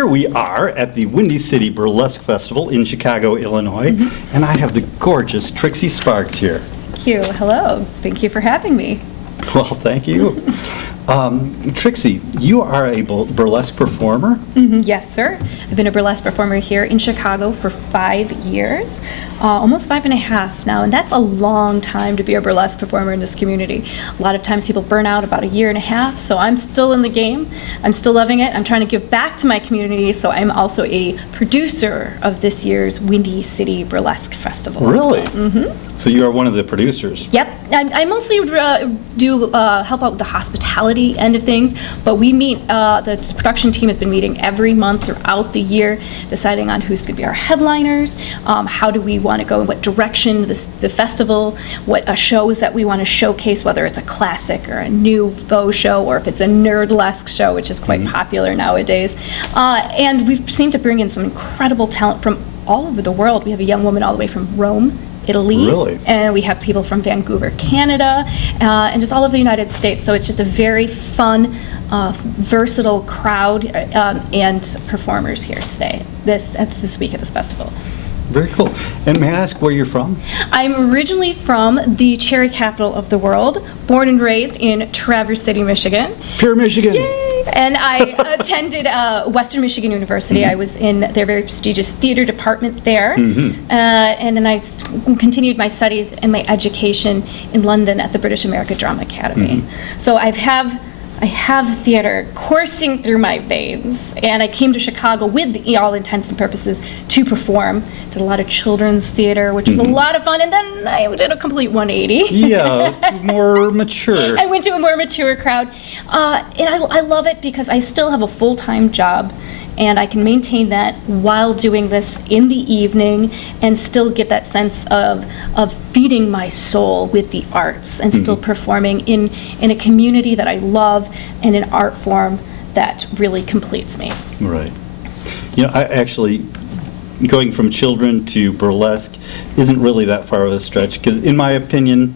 here we are at the Windy City Burlesque Festival in Chicago, Illinois, and I have the gorgeous Trixie Sparx here. Thank you. Hello. Thank you for having me. Well, thank you. Trixie, you are a burlesque performer? Yes, sir. I've been a burlesque performer here in Chicago for 5 years, almost 5.5 now, and that's a long time to be a burlesque performer in this community. A lot of times people burn out about 1.5 years, so I'm still in the game. I'm still loving it. I'm trying to give back to my community, so I'm also a producer of this year's Windy City Burlesque Festival. Really? So you are one of the producers? Yep. I mostly do help out with the hospitality end of things, but we meet, the production team has been meeting every month throughout the year, deciding on who's going to be our headliners, how do we want to go in what direction the festival, what shows that we want to showcase, whether it's a classic or a new faux show, or if it's a nerdlesque show, which is quite popular nowadays. And we've seemed to bring in some incredible talent from all over the world. We have a young woman all the way from Rome, Italy, really? And we have people from Vancouver, Canada, and just all over the United States. So it's just a very fun, versatile crowd and performers here today, this week at this festival. Very cool. And may I ask where you're from? I'm originally from the cherry capital of the world, born and raised in Traverse City, Michigan. Pure Michigan. Yay! And I attended Western Michigan University. I was in their very prestigious theater department there. And then I continued my studies and my education in London at the British America Drama Academy. So I have theater coursing through my veins, and I came to Chicago with all intents and purposes to perform. Did a lot of children's theater, which was a lot of fun, and then I did a complete 180. Yeah, more mature. I went to a more mature crowd, and I love it because I still have a full-time job, and I can maintain that while doing this in the evening and still get that sense of feeding my soul with the arts and still performing in a community that I love and an art form that really completes me. Right. You know, I actually, going from children to burlesque isn't really that far of a stretch, because in my opinion,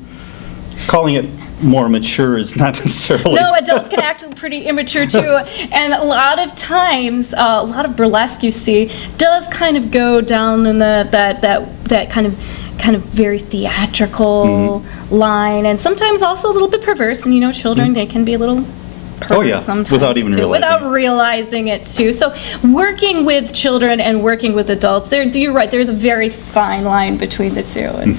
calling it more mature is not necessarily. No, adults can act pretty immature too, and a lot of times, a lot of burlesque you see does kind of go down in that kind of very theatrical line, and sometimes also a little bit perverse. And you know, children they can be a little perverse sometimes without even too, realizing without realizing it too. So working with children and working with adults, you're right. There's a very fine line between the two. And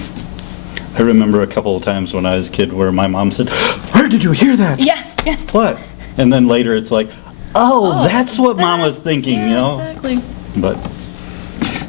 I remember a couple of times when I was a kid where my mom said, "Where did you hear that?" Yeah. What? And then later it's like, oh, that's what Mom was thinking, yeah, you know? Exactly. But,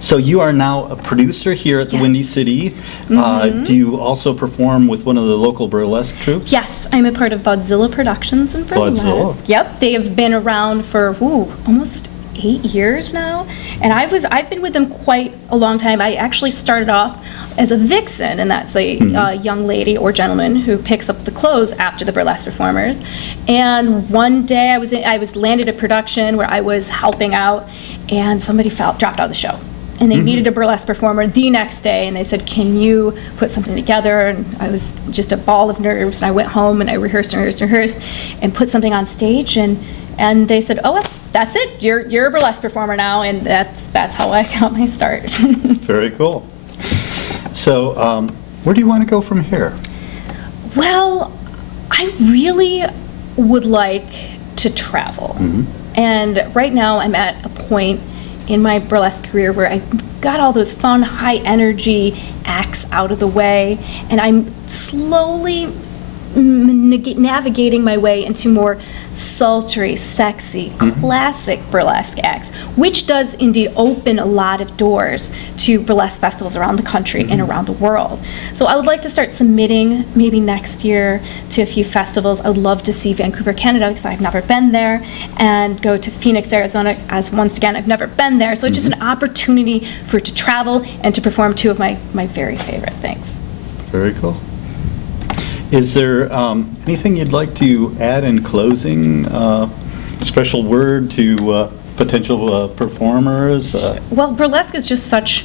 so you are now a producer here at the Windy City. Do you also perform with one of the local burlesque troupes? Yes, I'm a part of Baudzilla Productions in Burlesque. Baudzilla. Yep, they have been around for almost 8 years now, and I've been with them quite a long time. I actually started off as a vixen, and that's a young lady or gentleman who picks up the clothes after the burlesque performers. And one day I was landed a production where I was helping out, and somebody dropped out of the show. And they needed a burlesque performer the next day, and they said, "Can you put something together?" And I was just a ball of nerves, and I went home and I rehearsed and put something on stage, and they said, "Oh, that's it. You're a burlesque performer now," and that's how I got my start. Very cool. So, where do you want to go from here? Well, I really would like to travel, and right now I'm at a point in my burlesque career where I got all those fun, high energy acts out of the way, and I'm slowly navigating my way into more sultry, sexy, classic burlesque acts, which does indeed open a lot of doors to burlesque festivals around the country and around the world. So I would like to start submitting maybe next year to a few festivals. I would love to see Vancouver, Canada, because I've never been there, and go to Phoenix, Arizona, as once again I've never been there. So it's just an opportunity to travel and to perform two of my very favorite things. Very cool. Is there anything you'd like to add in closing? Special word to potential performers? Well, burlesque is just such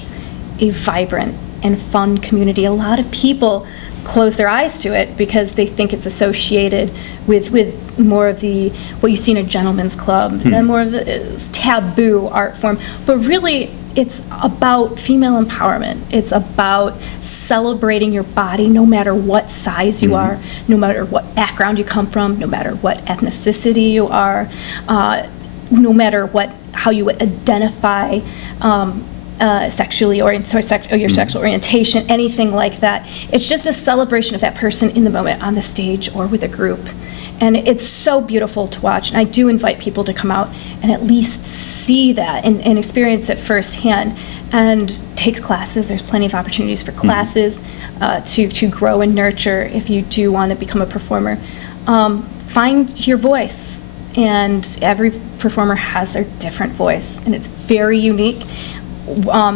a vibrant and fun community. A lot of people close their eyes to it because they think it's associated with more of the what you see in a gentleman's club and more of the taboo art form. But really, it's about female empowerment. It's about celebrating your body no matter what size you are, no matter what background you come from, no matter what ethnicity you are, no matter how you would identify sexually or your sexual orientation, anything like that. It's just a celebration of that person in the moment on the stage or with a group. And it's so beautiful to watch. And I do invite people to come out and at least see that and experience it firsthand and take classes. There's plenty of opportunities for classes to grow and nurture if you do want to become a performer. Find your voice. And every performer has their different voice, and it's very unique.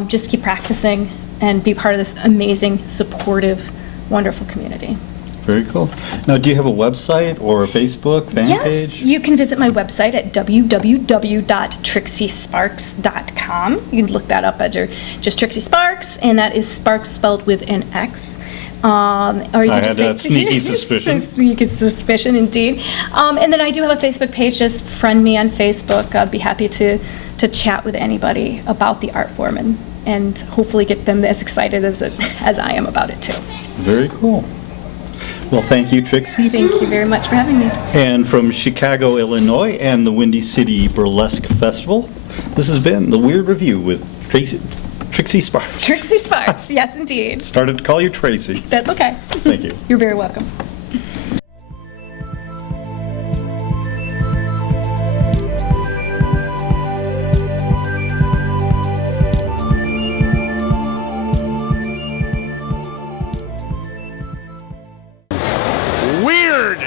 Just keep practicing and be part of this amazing, supportive, wonderful community. Very cool. Now, do you have a website or a Facebook fan page? Yes, you can visit my website at www.trixiesparx.com. You can look that up at just Trixie Sparx, and that is Sparx spelled with an X. Or you I can had that sneaky suspicion. Sneaky suspicion, indeed. And then I do have a Facebook page. Just friend me on Facebook. I'd be happy to chat with anybody about the art form and hopefully get them as excited as I am about it, too. Very cool. Well, thank you, Trixie. Thank you very much for having me. And from Chicago, Illinois, and the Windy City Burlesque Festival, this has been The Weird Review with Trixie Sparx. Trixie Sparx, yes, indeed. Started to call you Tracy. That's okay. Thank you. You're very welcome. Weird!